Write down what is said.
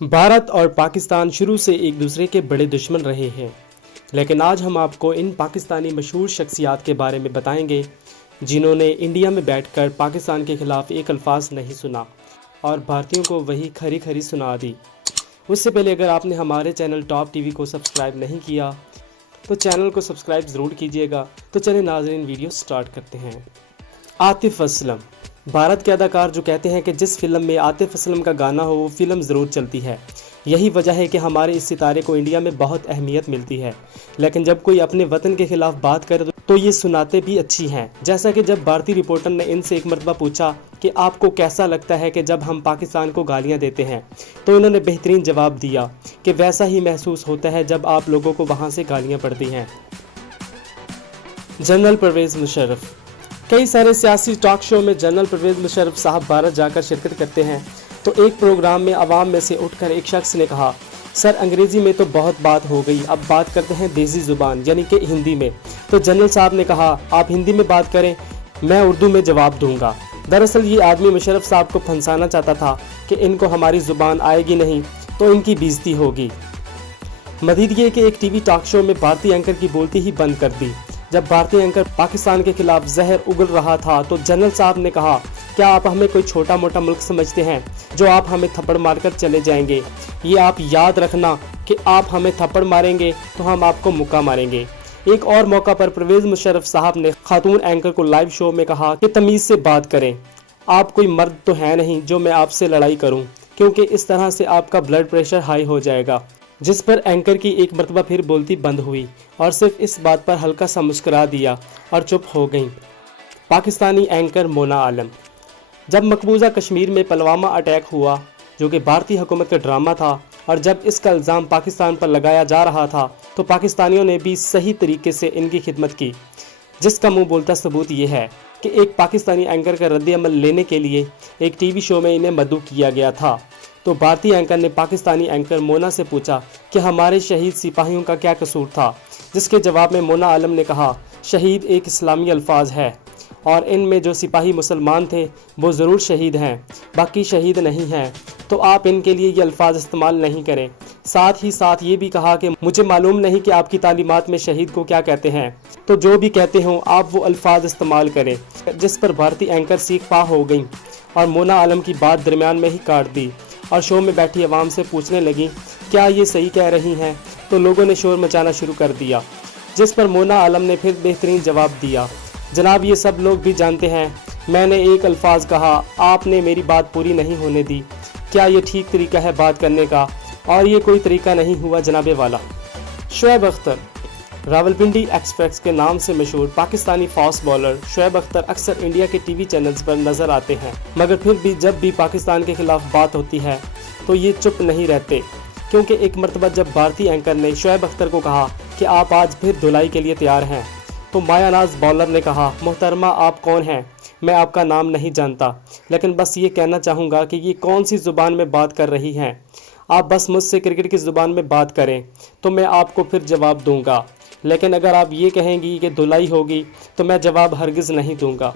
भारत और पाकिस्तान शुरू से एक दूसरे के बड़े दुश्मन रहे हैं, लेकिन आज हम आपको इन पाकिस्तानी मशहूर शख्सियात के बारे में बताएंगे जिन्होंने इंडिया में बैठकर पाकिस्तान के खिलाफ एक अल्फाज नहीं सुना और भारतीयों को वही खरी खरी सुना दी। उससे पहले अगर आपने हमारे चैनल टॉप टीवी को सब्सक्राइब नहीं किया तो चैनल को सब्सक्राइब ज़रूर कीजिएगा। तो चलिए नाज़रीन, वीडियो स्टार्ट करते हैं। आतिफ असलम, भारत के अदाकार जो कहते हैं कि जिस फिल्म में आतिफ असलम का गाना हो वो फिल्म ज़रूर चलती है। यही वजह है कि हमारे इस सितारे को इंडिया में बहुत अहमियत मिलती है, लेकिन जब कोई अपने वतन के खिलाफ बात करे तो ये सुनाते भी अच्छी हैं। जैसा कि जब भारतीय रिपोर्टर ने इनसे एक मरतबा पूछा कि आपको कैसा लगता है कि जब हम पाकिस्तान को गालियां देते हैं, तो इन्होंने बेहतरीन जवाब दिया कि वैसा ही महसूस होता है जब आप लोगों को वहाँ से गालियाँ पड़ती हैं। जनरल परवेज़ मुशर्रफ, कई सारे सियासी टॉक शो में जनरल परवेज़ मुशर्रफ साहब भारत जाकर शिरकत करते हैं, तो एक प्रोग्राम में आवाम में से उठकर एक शख्स ने कहा, सर अंग्रेज़ी में तो बहुत बात हो गई, अब बात करते हैं देसी ज़ुबान यानी कि हिंदी में। तो जनरल साहब ने कहा, आप हिंदी में बात करें, मैं उर्दू में जवाब दूंगा। दरअसल ये आदमी मुशर्रफ साहब को फंसाना चाहता था कि इनको हमारी ज़ुबान आएगी नहीं तो इनकी बेइज्जती होगी। मज़ीद ये कि एक टीवी टॉक शो में भारतीय एंकर की बोलती ही बंद कर दी। जब भारतीय एंकर पाकिस्तान के खिलाफ जहर उगल रहा था तो जनरल साहब ने कहा, क्या आप हमें कोई छोटा मोटा मुल्क समझते हैं जो आप हमें थप्पड़ मारकर चले जाएंगे? ये आप याद रखना कि आप हमें थप्पड़ मारेंगे तो हम आपको मुक्का मारेंगे। एक और मौका पर परवेज़ मुशर्रफ साहब ने खातून एंकर को लाइव शो में कहा कि तमीज़ से बात करें, आप कोई मर्द तो है नहीं जो मैं आपसे लड़ाई करूं, क्योंकि इस तरह से आपका ब्लड प्रेशर हाई हो जाएगा। जिस पर एंकर की एक मरतबा फिर बोलती बंद हुई और सिर्फ इस बात पर हल्का सा मुस्कुरा दिया और चुप हो गई। पाकिस्तानी एंकर मोना आलम, जब मकबूजा कश्मीर में पुलवामा अटैक हुआ जो कि भारतीय हुकूमत का ड्रामा था, और जब इसका इल्ज़ाम पाकिस्तान पर लगाया जा रहा था तो पाकिस्तानियों ने भी सही तरीके से इनकी खिदमत की, जिसका मुंह बोलता सबूत ये है कि एक पाकिस्तानी एंकर का रद्द-ए-अमल लेने के लिए एक टीवी शो में इन्हें मदऊ किया गया था। तो भारतीय एंकर ने पाकिस्तानी एंकर मोना से पूछा कि हमारे शहीद सिपाहियों का क्या कसूर था, जिसके जवाब में मोना आलम ने कहा, शहीद एक इस्लामी अल्फाज है और इनमें जो सिपाही मुसलमान थे वो ज़रूर शहीद हैं, बाकी शहीद नहीं हैं, तो आप इनके लिए ये अल्फाज इस्तेमाल नहीं करें। साथ ही साथ ये भी कहा कि मुझे मालूम नहीं कि आपकी तालीमात में शहीद को क्या कहते हैं, तो जो भी कहते हों आप वो अल्फाज इस्तेमाल करें। जिस पर भारतीय एंकर सीख पा हो गई और मोना आलम की बात दरमियान में ही काट दी और शो में बैठी आवाम से पूछने लगी, क्या ये सही कह रही हैं? तो लोगों ने शोर मचाना शुरू कर दिया, जिस पर मोना आलम ने फिर बेहतरीन जवाब दिया, जनाब ये सब लोग भी जानते हैं, मैंने एक अल्फाज कहा, आपने मेरी बात पूरी नहीं होने दी। क्या ये ठीक तरीका है बात करने का? और ये कोई तरीका नहीं हुआ जनाबे वाला। शोएब अख्तर, रावलपिंडी एक्सप्रेस के नाम से मशहूर पाकिस्तानी फास्ट बॉलर शोएब अख्तर अक्सर इंडिया के टीवी चैनल्स पर नज़र आते हैं, मगर फिर भी जब भी पाकिस्तान के खिलाफ बात होती है तो ये चुप नहीं रहते, क्योंकि एक मरतबा जब भारतीय एंकर ने शोएब अख्तर को कहा कि आप आज फिर धुलाई के लिए तैयार हैं, तो मायानाज बॉलर ने कहा, मोहतरमा आप कौन हैं? मैं आपका नाम नहीं जानता, लेकिन बस ये कहना चाहूँगा कि ये कौन सी ज़ुबान में बात कर रही हैं। आप बस मुझसे क्रिकेट की ज़ुबान में बात करें तो मैं आपको फिर जवाब दूंगा, लेकिन अगर आप ये कहेंगी कि धुलाई होगी तो मैं जवाब हरगिज़ नहीं दूंगा।